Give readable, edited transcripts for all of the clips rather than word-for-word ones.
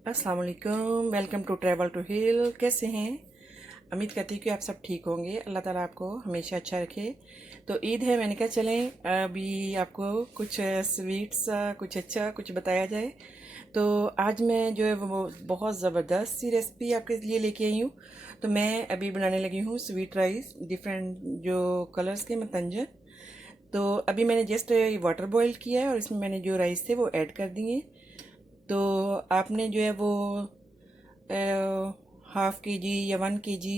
अस्सलाम वालेकुम, welcome to travel to हिल। कैसे हैं? उम्मीद करती हूँ कि आप सब ठीक होंगे। अल्लाह ताला आपको हमेशा अच्छा रखे। तो ईद है, मैंने कहा चलें अभी आपको कुछ स्वीट्स कुछ अच्छा कुछ बताया जाए। तो आज मैं जो है वो बहुत ज़बरदस्त सी रेसिपी आपके लिए लेके आई हूँ। तो मैं अभी बनाने लगी हूँ स्वीट राइस, डिफरेंट जो कलर्स के मतंजन। तो अभी मैंने जस्ट वाटर बॉईल किया है और इसमें मैंने जो राइस थे वो ऐड कर दिए। तो आपने जो है वो हाफ़ के जी या 1 kg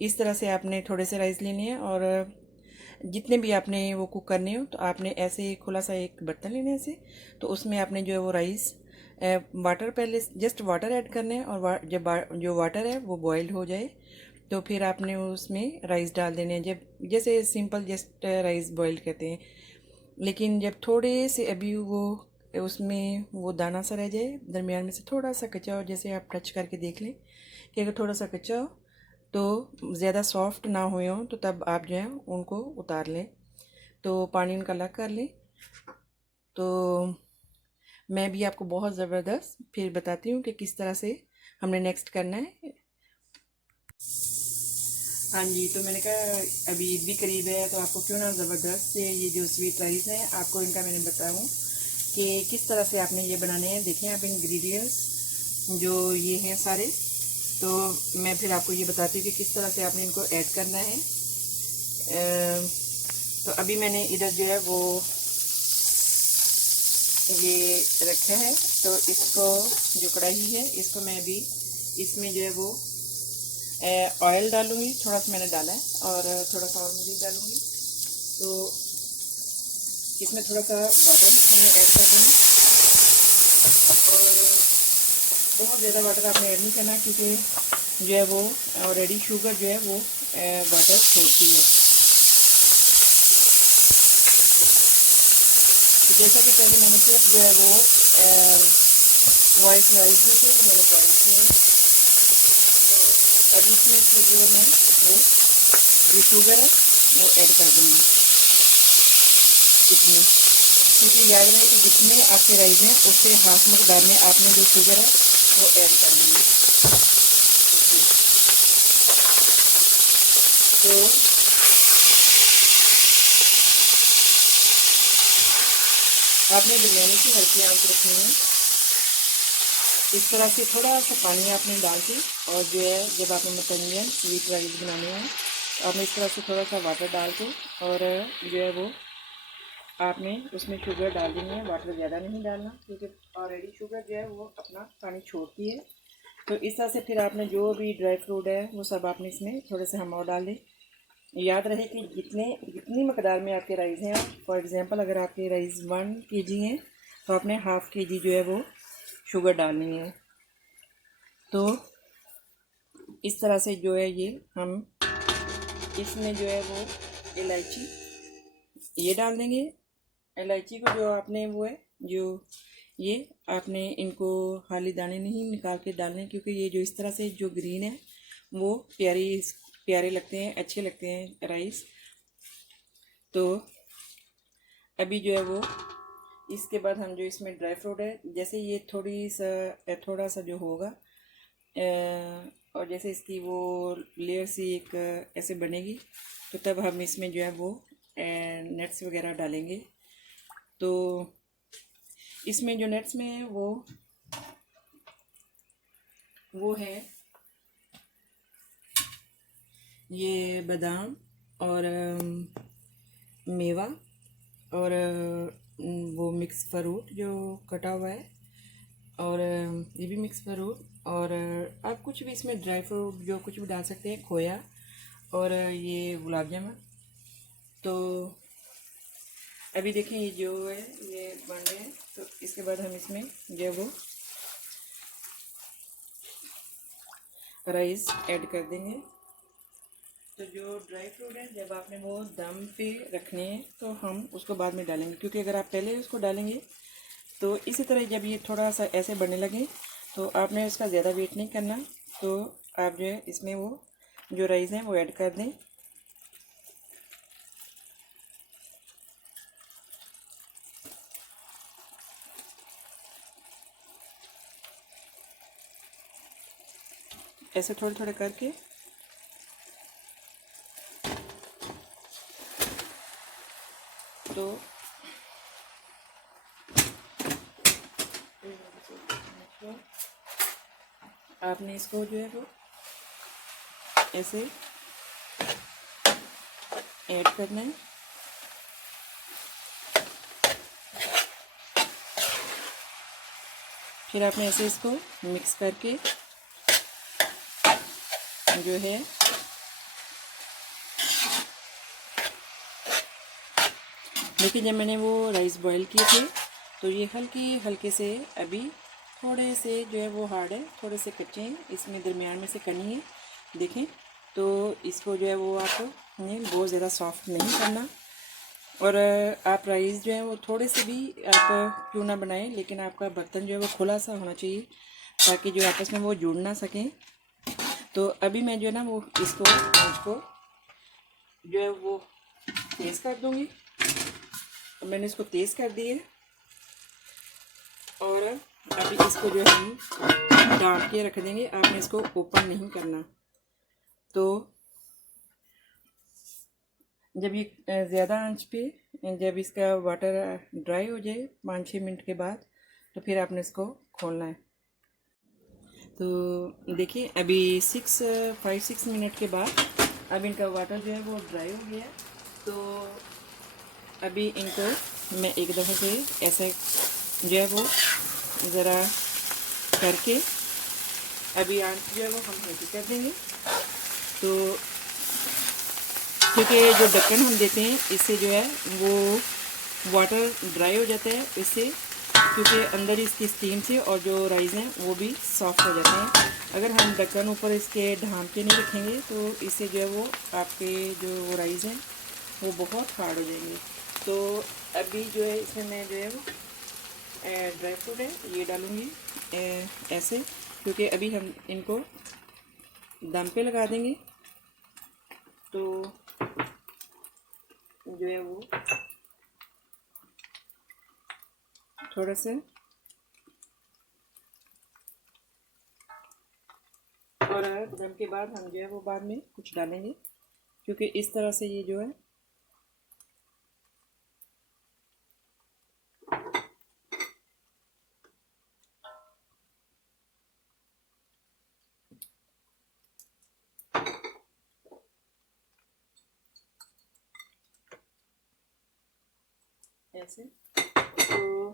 इस तरह से आपने थोड़े से राइस लेने हैं। और जितने भी आपने वो कुक करने हो तो आपने ऐसे खुला सा एक बर्तन लेने हैं ऐसे। तो उसमें आपने जो है वो राइस वाटर पहले जस्ट वाटर ऐड करना है। और जब जो वाटर है वो बॉइल्ड हो जाए तो फिर आपने उसमें राइस डाल देने हैं, जब जैसे सिंपल जस्ट राइस बॉइल्ड करते हैं। लेकिन जब थोड़े से अभी वो उसमें वो दाना सा रह जाए, दरमियान में से थोड़ा सा कच्चा हो, जैसे आप टच करके देख लें कि अगर थोड़ा सा कच्चा हो तो ज़्यादा सॉफ्ट ना हुए हों तो तब आप जो है उनको उतार लें। तो पानी उनका अलग कर लें। तो मैं भी आपको बहुत ज़बरदस्त फिर बताती हूँ कि किस तरह से हमने नेक्स्ट करना है। हाँ जी, तो मैंने कहा अभी ईद भी करीब है तो आपको क्यों ना ज़बरदस्त से ये जो स्वीट राइस है आपको इनका मैंने बताऊँ कि किस तरह से आपने ये बनाने हैं। देखें आप इंग्रेडिएंट्स जो ये हैं सारे। तो मैं फिर आपको ये बताती हूँ कि किस तरह से आपने इनको ऐड करना है। तो अभी मैंने इधर जो है वो ये रखा है। तो इसको जो कढ़ाई है इसको मैं अभी इसमें जो है वो ऑयल डालूंगी। थोड़ा सा मैंने डाला है और थोड़ा सा और मज़ीद डालूंगी। तो इसमें थोड़ा सा वाटर मैंने ऐड कर दूँगी। और बहुत ज़्यादा वाटर आपने ऐड नहीं करना क्योंकि जो है वो ऑलरेडी शुगर जो है वो वाटर छोड़ती है। तो जैसा कि पहले मैंने सिर्फ जो है वो वाइट राइस जो थे वो मैंने बॉइल किए हैं। तो अब इसमें से जो मैं वो जो शुगर है वो ऐड कर दूँगी इतनी। क्योंकि याद रहे कि जितने आपके राइस हैं उससे हाफ मकदार में आपने जो शुगर है वो ऐड करनी है। तो आपने बिरयानी की हल्की आंच रखनी है। इस तरह से थोड़ा सा पानी आपने डाल के और जो है जब आपने मतंजन स्वीट राइस बनाने हैं तो आपने इस तरह से थोड़ा सा वाटर डाल के और जो है वो आपने उसमें शुगर डाल देनी है। वाटर ज़्यादा नहीं डालना क्योंकि ऑलरेडी शुगर जो है वो अपना पानी छोड़ती है। तो इस तरह से फिर आपने जो भी ड्राई फ्रूट है वो सब आपने इसमें थोड़े से हम और डाल दें। याद रहे कि जितनी मकदार में आपके राइस हैं, फॉर एग्ज़ाम्पल अगर आपके राइस 1 kg हैं तो आपने हाफ़ kg जो है वो शुगर डालनी है। तो इस तरह से जो है ये हम इसमें जो है वो इलायची ये डाल देंगे। इलायची को जो आपने वो है जो ये आपने इनको खाली दाने नहीं निकाल के डालने, क्योंकि ये जो इस तरह से जो ग्रीन है वो प्यारे लगते हैं, अच्छे लगते हैं राइस। तो अभी जो है वो इसके बाद हम जो इसमें ड्राई फ्रूट है, जैसे ये थोड़ा सा जो होगा और जैसे इसकी वो लेयर सी एक ऐसे बनेगी तो तब हम इसमें जो है वो नट्स वगैरह डालेंगे। तो इसमें जो नट्स में है वो है ये बादाम और मेवा और वो मिक्स फ्रूट जो कटा हुआ है और ये भी मिक्स फ्रूट। और आप कुछ भी इसमें ड्राई फ्रूट जो कुछ भी डाल सकते हैं, खोया और ये गुलाब जामुन। तो अभी देखें ये जो है ये बन रहे हैं। तो इसके बाद हम इसमें जो है वो राइस ऐड कर देंगे। तो जो ड्राई फ्रूट है जब आपने वो दम पे रखने हैं तो हम उसको बाद में डालेंगे, क्योंकि अगर आप पहले उसको डालेंगे तो इसी तरह जब ये थोड़ा सा ऐसे बनने लगे तो आपने उसका ज़्यादा वेट नहीं करना। तो आप जो है इसमें वो जो राइस हैं वो ऐड कर दें। ऐसे थोड़े थोड़े करके तो आपने इसको जो है वो ऐसे ऐड करना है। फिर आपने ऐसे इसको मिक्स करके जो है देखिए, जब मैंने वो राइस बॉईल किए थे तो ये हल्के से अभी थोड़े से जो है वो हार्ड है, थोड़े से कच्चे हैं, इसमें दरमियान में से कनी है। देखें तो इसको जो है वो आपने बहुत ज़्यादा सॉफ्ट नहीं करना। और आप राइस जो है वो थोड़े से भी आप क्यों ना बनाएं, लेकिन आपका बर्तन जो है वो खुला सा होना चाहिए ताकि जो आपस में वो जुड़ ना सकें। तो अभी मैं जो है ना वो इसको जो है वो तेज़ कर दूँगी। मैंने इसको तेज़ कर दिए और अभी इसको जो है हम ढाँप के रख देंगे। आपने इसको ओपन नहीं करना। तो जब ये ज़्यादा आंच पे जब इसका वाटर ड्राई हो जाए 5-6 मिनट के बाद, तो फिर आपने इसको खोलना है। तो देखिए अभी 5-6 मिनट के बाद अब इनका वाटर जो है वो ड्राई हो गया। तो अभी इनको मैं एक दफ़े से ऐसे जो है वो ज़रा करके अभी आंच जो है वो हम हल्की कर देंगे। तो क्योंकि जो ढक्कन हम देते हैं इससे जो है वो वाटर ड्राई हो जाता है, इससे क्योंकि अंदर इसकी स्टीम से और जो राइस हैं वो भी सॉफ्ट हो जाते हैं। अगर हम ढक्कन ऊपर इसके ढाँप के नहीं रखेंगे तो इससे जो है वो आपके जो वो राइस हैं वो बहुत हार्ड हो जाएंगे। तो अभी जो है इसमें मैं जो है वो ड्राई फ्रूट है ये डालूँगी ऐसे, क्योंकि अभी हम इनको दम पे लगा देंगे। तो जो है वो थोड़ा सा और दम के बाद हम जो है वो बाद में कुछ डालेंगे, क्योंकि इस तरह से ये जो है ऐसे। तो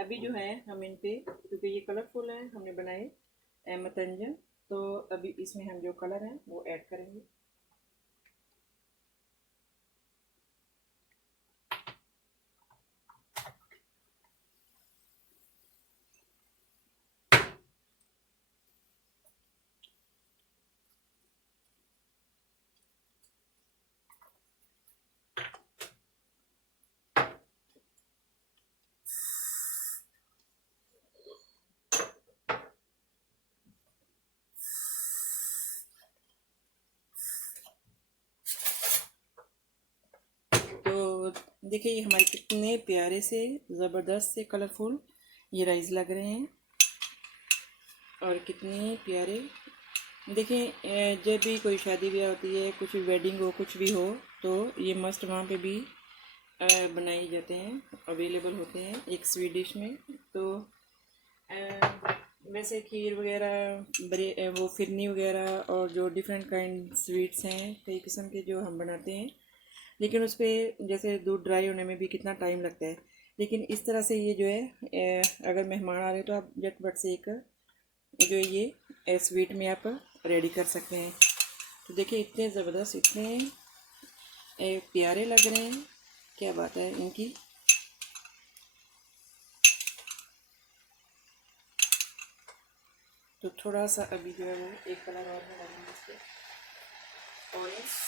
अभी जो है हम इन पे, क्योंकि ये कलरफुल है हमने बनाए मतंजन, तो अभी इसमें हम जो कलर है वो ऐड करेंगे। तो देखिए ये हमारे कितने प्यारे से ज़बरदस्त से कलरफुल ये राइस लग रहे हैं और कितने प्यारे। देखिए जब भी कोई शादी ब्याह होती है, कुछ वेडिंग हो, कुछ भी हो, तो ये मस्ट वहाँ पे भी बनाए जाते हैं, अवेलेबल होते हैं एक स्वीट डिश में। तो वैसे खीर वगैरह वो फिरनी वगैरह और जो डिफरेंट काइंड स्वीट्स हैं कई किस्म के जो हम बनाते हैं, लेकिन उस पर जैसे दूध ड्राई होने में भी कितना टाइम लगता है। लेकिन इस तरह से ये जो है अगर मेहमान आ रहे हैं तो आप झटपट से एक जो ये स्वीट में आप रेडी कर सकते हैं। तो देखिए इतने ज़बरदस्त, इतने प्यारे लग रहे हैं, क्या बात है इनकी। तो थोड़ा सा अभी जो है वो एक कलर और मैं डालूंगी इस पर, ऑरेंज।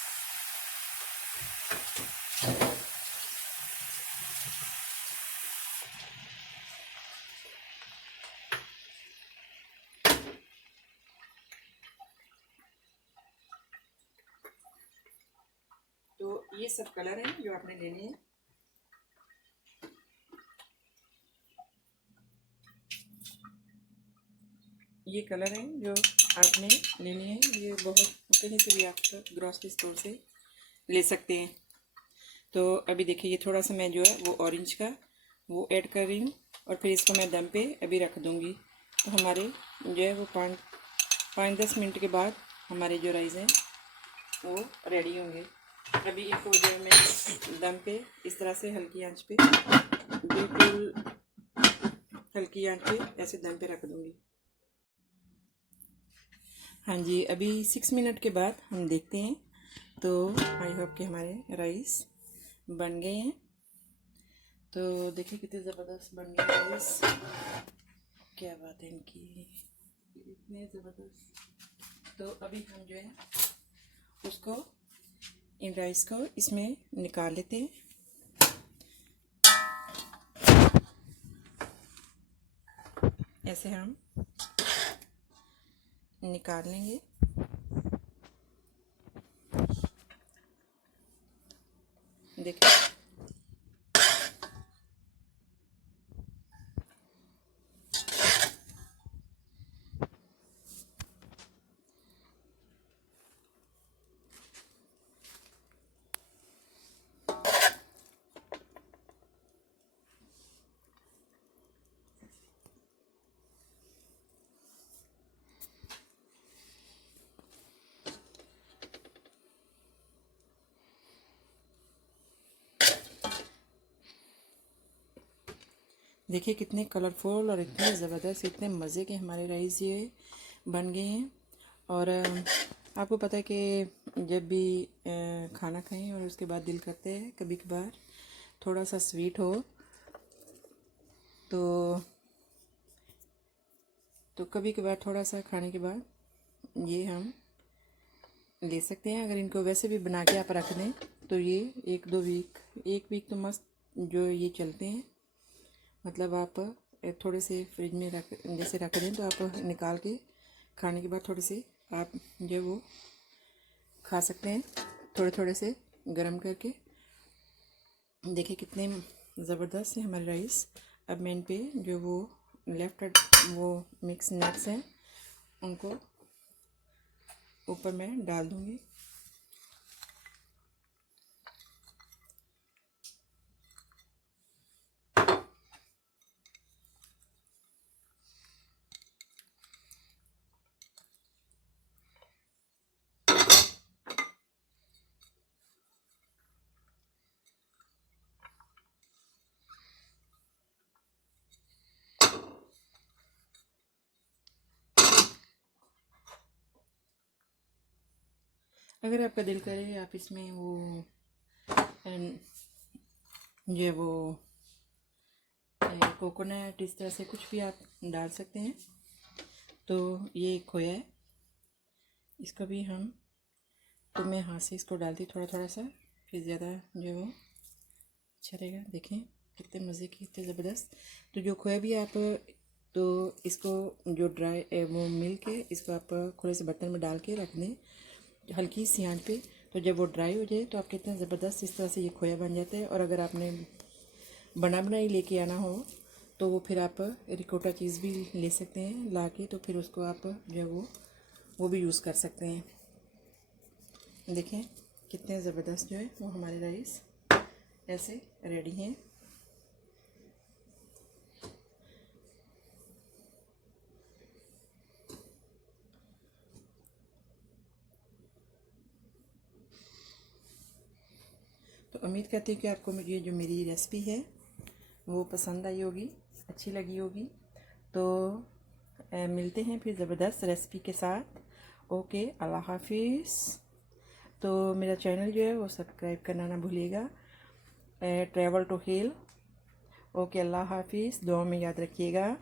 तो ये सब कलर हैं जो आपने लेने हैं। ये कलर है जो आपने लेनी है, ये बहुत कहीं से भी आप ग्रॉसरी स्टोर से ले सकते हैं। तो अभी देखिए ये थोड़ा सा मैं जो है वो ऑरेंज का वो ऐड कर रही हूँ और फिर इसको मैं दम पे अभी रख दूँगी। तो हमारे जो है वो 5-10 मिनट के बाद हमारे जो राइस हैं वो रेडी होंगे। अभी इनको जो है मैं दम पे इस तरह से हल्की आंच पे, बिल्कुल हल्की आंच पे ऐसे दम पे रख दूँगी। हाँ जी, अभी 6 मिनट के बाद हम देखते हैं। तो आई होप कि हमारे राइस बन गए हैं। तो देखिए कितने ज़बरदस्त बन गए राइस, क्या बात है इनकी, इतने ज़बरदस्त। तो अभी हम जो है उसको, इन राइस को इसमें निकाल लेते हैं। ऐसे हम निकाल लेंगे। देखिए देखिए कितने कलरफुल और इतने ज़बरदस्त, इतने मज़े के हमारे राइस ये बन गए हैं। और आपको पता है कि जब भी खाना खाएं और उसके बाद दिल करते हैं कभी कभार थोड़ा सा स्वीट हो, तो कभी कभार थोड़ा सा खाने के बाद ये हम ले सकते हैं। अगर इनको वैसे भी बना के आप रख दें तो ये 1 वीक तो मस्त जो ये चलते हैं। मतलब आप थोड़े से फ्रिज में जैसे रख दें तो आप निकाल के खाने के बाद थोड़े से आप जो वो खा सकते हैं, थोड़े थोड़े से गरम करके। देखिए कितने ज़बरदस्त है हमारे राइस। अब मैं इन पे जो वो लेफ्ट वो मिक्स नट्स हैं उनको ऊपर मैं डाल दूँगी। अगर आपका दिल करे आप इसमें वो ये वो कोकोनट इस तरह से कुछ भी आप डाल सकते हैं। तो ये खोया है, इसको भी हम, तो मैं हाथ से इसको डालती थोड़ा थोड़ा सा, फिर ज़्यादा जो वो अच्छा रहेगा। देखें कितने मज़े की, कितने ज़बरदस्त। तो जो खोया भी आप, तो इसको जो ड्राई वो मिल के इसको आप खुले से बर्तन में डाल के रख दें हल्की सी आंच पे। तो जब वो ड्राई हो जाए तो आप कितना ज़बरदस्त इस तरह से ये खोया बन जाता है। और अगर आपने बनाई लेके आना हो तो वो फिर आप रिकोटा चीज़ भी ले सकते हैं ला के, तो फिर उसको आप जो वो भी यूज़ कर सकते हैं। देखें कितने ज़बरदस्त जो है वो हमारे राइस ऐसे रेडी हैं। तो उम्मीद करती हूँ कि आपको ये जो मेरी रेसिपी है वो पसंद आई होगी, अच्छी लगी होगी। तो मिलते हैं फिर ज़बरदस्त रेसिपी के साथ। ओके, अल्लाह हाफिज़। तो मेरा चैनल जो है वो सब्सक्राइब करना ना भूलिएगा, ट्रैवल टू हील। ओके, अल्लाह हाफिज़, दुआ में याद रखिएगा।